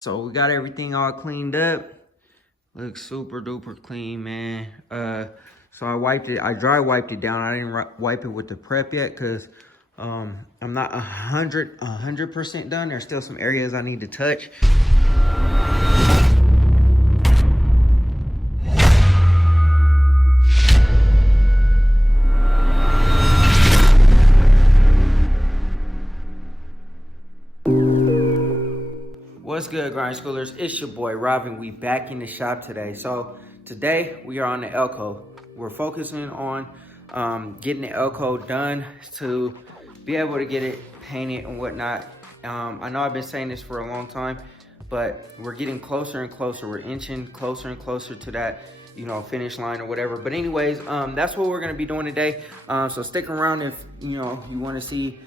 So we got everything all cleaned up. Looks super duper clean, man. So I wiped it. I dry wiped it down. I didn't wipe it with the prep yet because I'm not 100% done. There's still some areas I need to touch. What's good, grind schoolers? It's your boy Robin. We back in the shop today. So today we are on the Elko. We're focusing on getting the Elko done to be able to get it painted and whatnot. I know I've been saying this for a long time, but we're getting closer and closer. We're inching closer and closer to that, finish line or whatever. But anyways, that's what we're gonna be doing today. So stick around if you want to see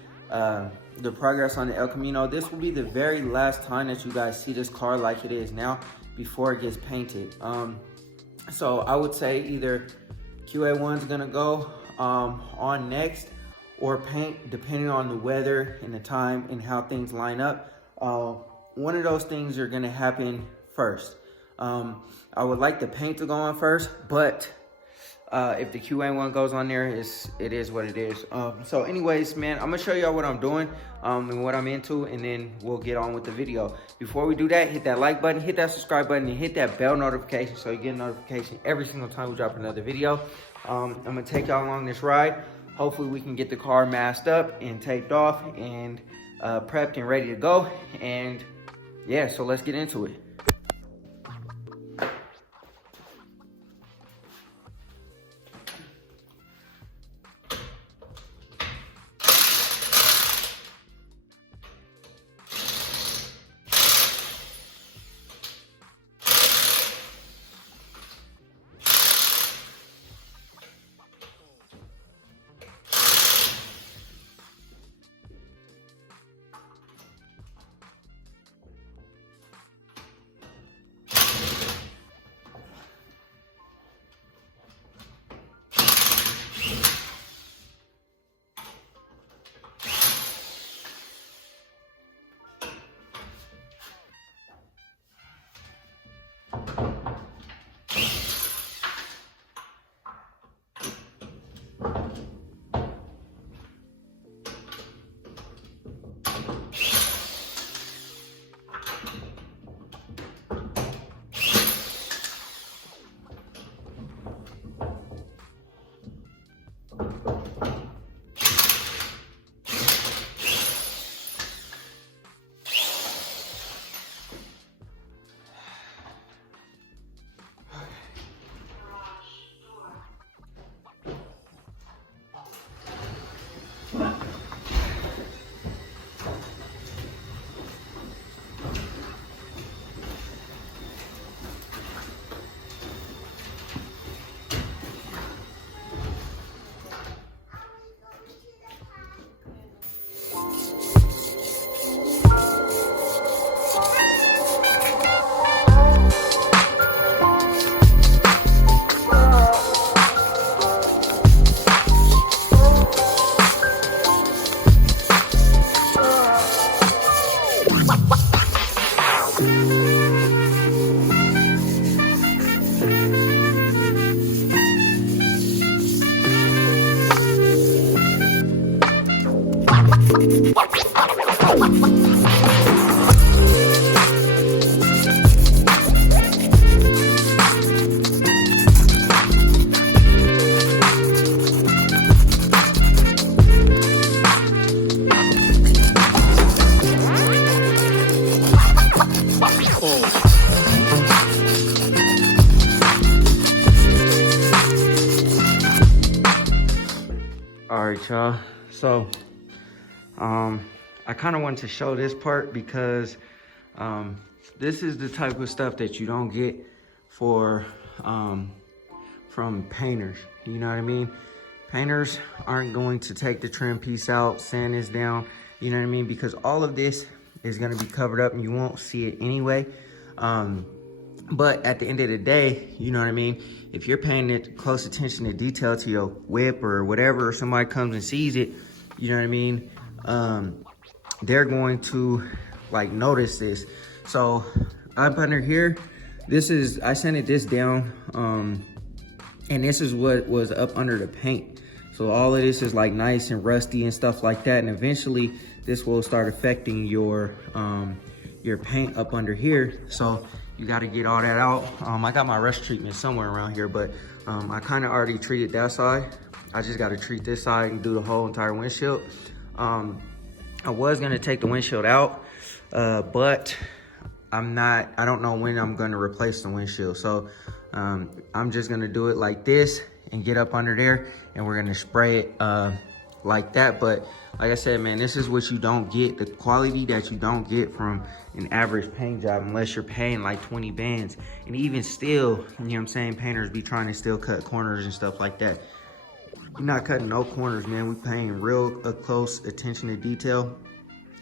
the progress on the El Camino. This will be the very last time that you guys see this car like it is now before it gets painted. So I would say either QA1's gonna go on next, or paint, depending on the weather and the time and how things line up. One of those things are gonna happen first. I would like the paint to go on first, but if the QA1 goes on there, it is what it is. So anyways, man, I'm gonna show y'all what I'm doing and what I'm into, and then we'll get on with the video. Before we do that, hit that like button, hit that subscribe button, and hit that bell notification so you get a notification every single time we drop another video. I'm gonna take y'all along this ride. Hopefully we can get the car masked up and taped off and prepped and ready to go. And yeah, so let's get into it. All right, y'all. So, I kind of wanted to show this part because this is the type of stuff that you don't get from painters. You know what I mean? Painters aren't going to take the trim piece out, sand this down. You know what I mean? Because all of this is going to be covered up and you won't see it anyway. But at the end of the day, you know what I mean? If you're paying it close attention to detail to your whip or whatever, or somebody comes and sees it, you know what I mean? They're going to like notice this. So up under here, I sanded this down, and this is what was up under the paint. So all of this is like nice and rusty and stuff like that. And eventually this will start affecting your paint up under here. So you got to get all that out. I got my rust treatment somewhere around here, but I kind of already treated that side. I just got to treat this side and do the whole entire windshield. I was gonna take the windshield out, but I don't know when I'm gonna replace the windshield. So I'm just gonna do it like this and get up under there, and we're gonna spray it like that. But like I said, man, this is what you don't get, the quality that you don't get from an average paint job unless you're paying like 20 bands. And even still, you know what I'm saying, painters be trying to still cut corners and stuff like that. We're not cutting no corners, man. We're paying real close attention to detail.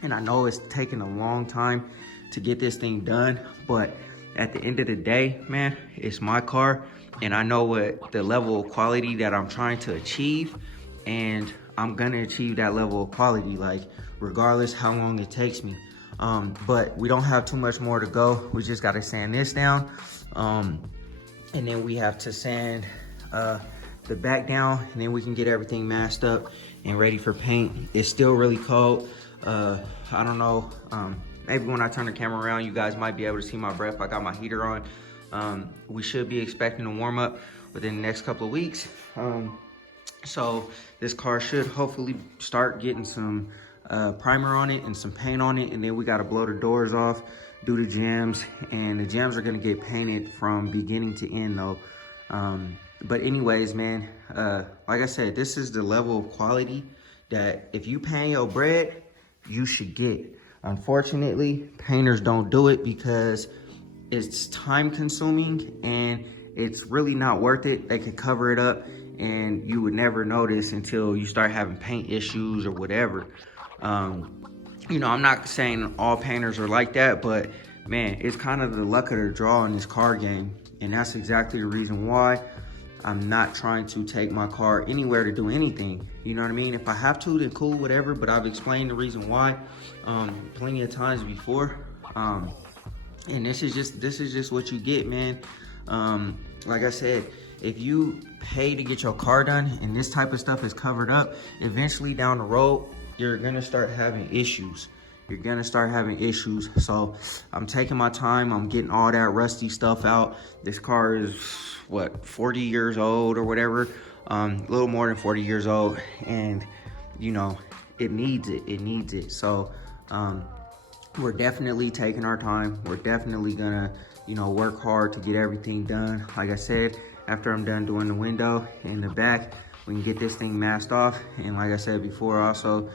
And I know it's taking a long time to get this thing done, but at the end of the day, man, it's my car, and I know what the level of quality that I'm trying to achieve, and I'm gonna achieve that level of quality, like regardless how long it takes me. But we don't have too much more to go. We just gotta sand this down, and then we have to sand the back down, and then we can get everything masked up and ready for paint. It's still really cold. I don't know, maybe when I turn the camera around, you guys might be able to see my breath. I got my heater on. We should be expecting a warm up within the next couple of weeks. So this car should hopefully start getting some primer on it and some paint on it, and then we got to blow the doors off, do the jams, and the jams are going to get painted from beginning to end though. But anyways, man, like I said, this is the level of quality that if you paying your bread, you should get. Unfortunately, painters don't do it because it's time consuming and it's really not worth it. They can cover it up and you would never notice until you start having paint issues or whatever. You know, I'm not saying all painters are like that, but man, it's kind of the luck of the draw in this car game. And that's exactly the reason why I'm not trying to take my car anywhere to do anything. You know what I mean? If I have to, then cool, whatever. But I've explained the reason why plenty of times before. And this is just what you get, man. Like I said, if you pay to get your car done and this type of stuff is covered up, eventually down the road, you're gonna start having issues. You're gonna start having issues. So I'm taking my time. I'm getting all that rusty stuff out. This car is, what, 40 years old or whatever, a little more than 40 years old, and you know, it needs it. So we're definitely taking our time. We're definitely gonna, you know, work hard to get everything done. Like I said, after I'm done doing the window and the back, we can get this thing masked off. And like I said before, also,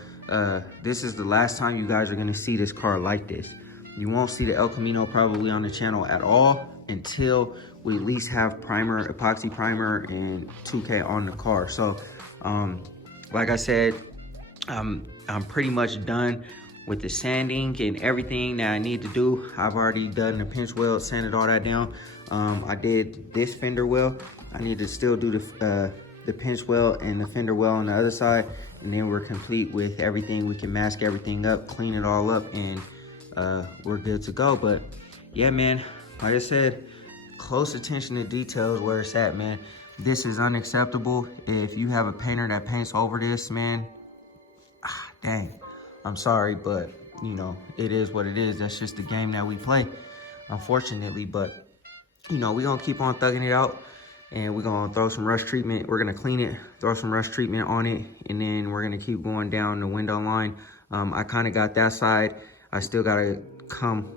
this is the last time you guys are gonna see this car like this. You won't see the El Camino probably on the channel at all until we at least have primer, epoxy primer, and 2K on the car. So, like I said, I'm pretty much done with the sanding and everything that I need to do. I've already done the pinch weld, sanded all that down. I did this fender well. I need to still do the pinch weld and the fender well on the other side, and then we're complete with everything. We can mask everything up, clean it all up, and we're good to go. But yeah, man, like I said, close attention to details where it's at, man. This is unacceptable. If you have a painter that paints over this, man, dang, I'm sorry, but you know, it is what it is. That's just the game that we play, unfortunately. But you know, we're gonna keep on thugging it out, and we're gonna throw some rust treatment. We're gonna clean it, throw some rust treatment on it, and then we're gonna keep going down the window line. I kind of got that side. I still gotta come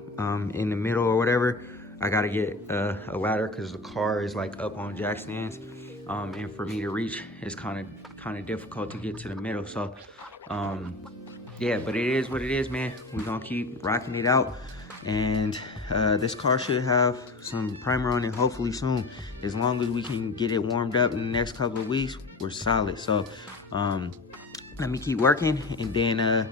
in the middle or whatever. I gotta get a ladder because the car is like up on jack stands, and for me to reach, it's kind of difficult to get to the middle. So yeah, but it is what it is, man. We're gonna keep rocking it out, and this car should have some primer on it hopefully soon. As long as we can get it warmed up in the next couple of weeks, we're solid. So let me keep working, and then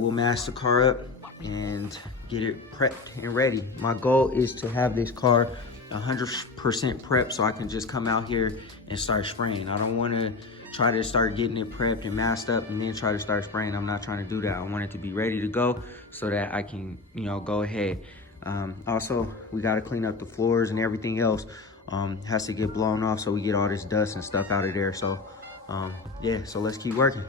we'll mask the car up and get it prepped and ready. My goal is to have this car 100% prepped so I can just come out here and start spraying. I don't want to try to start getting it prepped and masked up and then try to start spraying. I'm not trying to do that. I want it to be ready to go so that I can, you know, go ahead Also, we got to clean up the floors and everything else. Has to get blown off so we get all this dust and stuff out of there. So yeah, so let's keep working.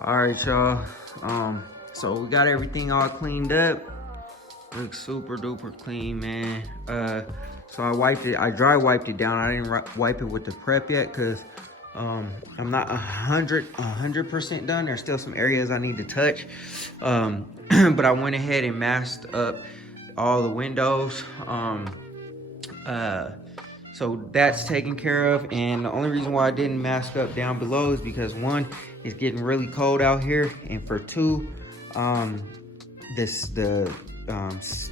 All right, y'all. So we got everything all cleaned up. Looks super duper clean, man. So I wiped it. I dry wiped it down. I didn't wipe it with the prep yet because I'm not 100% done. There's still some areas I need to touch. But I went ahead and masked up all the windows. So that's taken care of. And the only reason why I didn't mask up down below is because one, it's getting really cold out here, and for two, the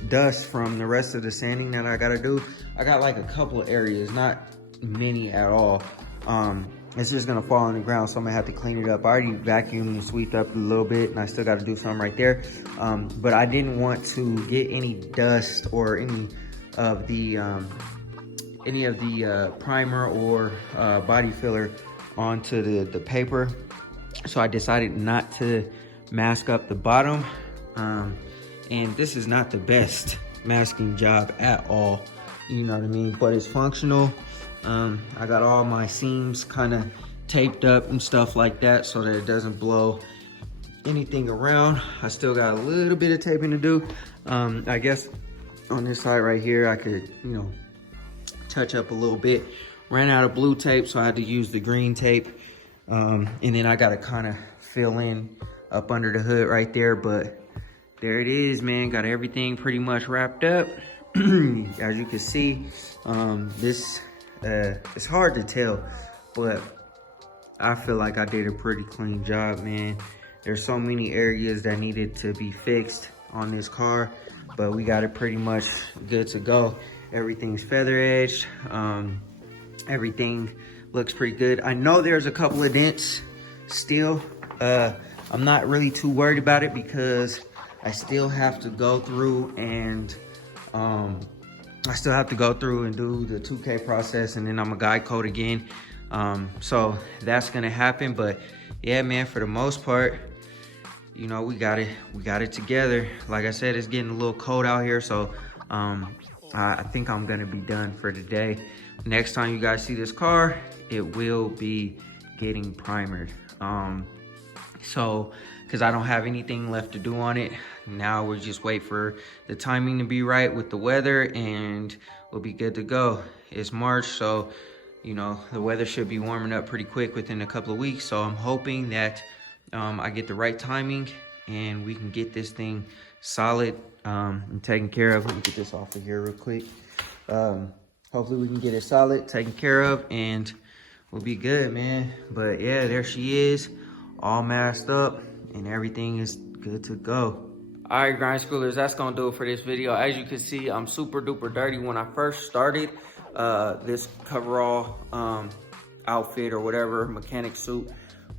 dust from the rest of the sanding that I gotta do. I got like a couple of areas, not many at all. It's just gonna fall on the ground, so I'm gonna have to clean it up. I already vacuumed and swept up a little bit, and I still gotta do something right there. But I didn't want to get any dust or any of the primer or body filler onto the paper. So I decided not to mask up the bottom. And this is not the best masking job at all, you know what I mean? But it's functional. I got all my seams kind of taped up and stuff like that so that it doesn't blow anything around. I still got a little bit of taping to do. I guess on this side right here, I could, you know, touch up a little bit. Ran out of blue tape, so I had to use the green tape. And then I gotta kind of fill in up under the hood right there, but there it is, man. Got everything pretty much wrapped up. As you can see, this it's hard to tell, but I feel like I did a pretty clean job, man. There's so many areas that needed to be fixed on this car, but we got it pretty much good to go. Everything's feather edged. Everything looks pretty good. I know there's a couple of dents still. I'm not really too worried about it because I still have to go through and do the 2K process, and then I'm a guide code again. So that's gonna happen. But yeah, man, for the most part, you know, we got it together. Like I said, it's getting a little cold out here, so I think I'm gonna be done for today. Next time you guys see this car, it will be getting primered. So, because I don't have anything left to do on it, now we'll just wait for the timing to be right with the weather, and we'll be good to go. It's March, so, you know, the weather should be warming up pretty quick within a couple of weeks. So I'm hoping that I get the right timing and we can get this thing solid and taken care of. Let me get this off of here real quick. Hopefully we can get it solid, taken care of, and we'll be good, man. But yeah, there she is, all masked up, and everything is good to go. All right, grind schoolers, that's gonna do it for this video. As you can see, I'm super duper dirty. When I first started this coverall outfit or whatever, mechanic suit,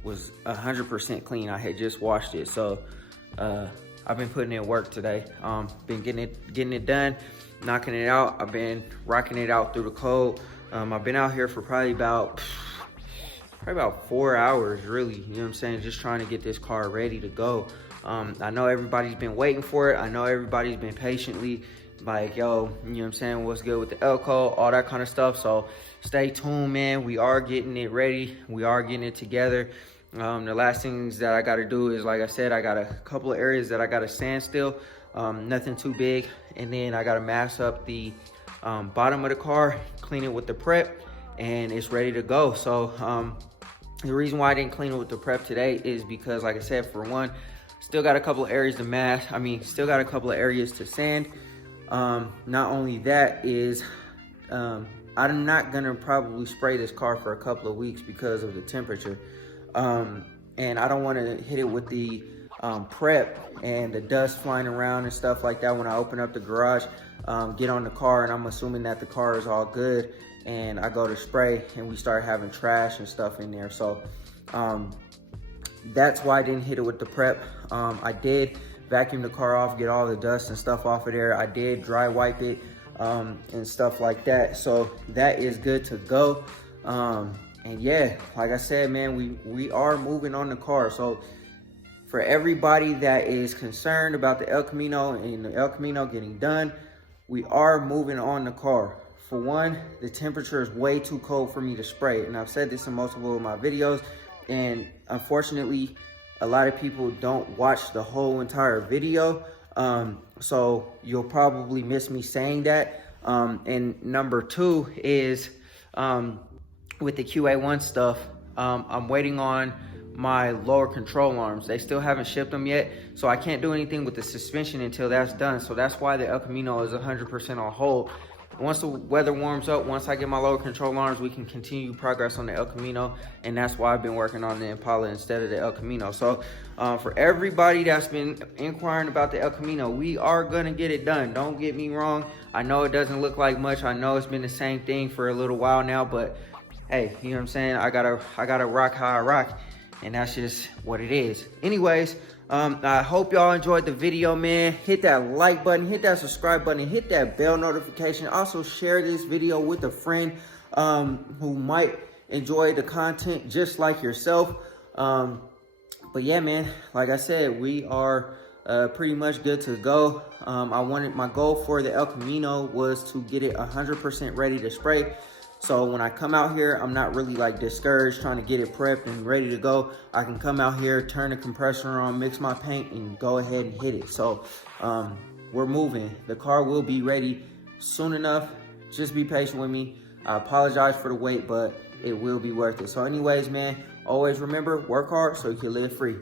was 100% clean. I had just washed it, so I've been putting in work today. Been getting it done, knocking it out. I've been rocking it out through the cold. I've been out here for probably about 4 hours, really. You know what I'm saying? Just trying to get this car ready to go. I know everybody's been waiting for it. I know everybody's been patiently like, yo, you know what I'm saying, what's good with the Elko, all that kind of stuff. So stay tuned, man. We are getting it ready. We are getting it together. The last things that I got to do is, like I said, I got a couple of areas that I got to sand still. Nothing too big. And then I got to mask up the bottom of the car, clean it with the prep, and it's ready to go. So the reason why I didn't clean it with the prep today is because, like I said, for one, still got a couple of areas to mask. Still got a couple of areas to sand. Not only that is, I'm not gonna probably spray this car for a couple of weeks because of the temperature. And I don't want to hit it with the prep and the dust flying around and stuff like that when I open up the garage, get on the car, and I'm assuming that the car is all good, and I go to spray and we start having trash and stuff in there. So that's why I didn't hit it with the prep. I did vacuum the car off, get all the dust and stuff off of there. I did dry wipe it and stuff like that. So that is good to go. And yeah, like I said, man, we are moving on the car. So for everybody that is concerned about the El Camino and the El Camino getting done, we are moving on the car. For one, the temperature is way too cold for me to spray. And I've said this in multiple of my videos. And unfortunately, a lot of people don't watch the whole entire video. So you'll probably miss me saying that. And number two is, with the QA1 stuff, I'm waiting on my lower control arms. They still haven't shipped them yet, so I can't do anything with the suspension until that's done. So that's why the El Camino is 100% on hold. Once the weather warms up, once I get my lower control arms, we can continue progress on the El Camino, and that's why I've been working on the Impala instead of the El Camino. So for everybody that's been inquiring about the El Camino, we are gonna get it done. Don't get me wrong. I know it doesn't look like much. I know it's been the same thing for a little while now, but hey, you know what I'm saying? I gotta rock how I rock, and that's just what it is. Anyways, I hope y'all enjoyed the video, man. Hit that like button, hit that subscribe button, hit that bell notification. Also share this video with a friend who might enjoy the content just like yourself. But yeah, man, like I said, we are pretty much good to go. My goal for the El Camino was to get it 100% ready to spray. So when I come out here, I'm not really like discouraged trying to get it prepped and ready to go. I can come out here, turn the compressor on, mix my paint, and go ahead and hit it. So we're moving. The car will be ready soon enough. Just be patient with me. I apologize for the wait, but it will be worth it. So anyways, man, always remember, work hard so you can live free.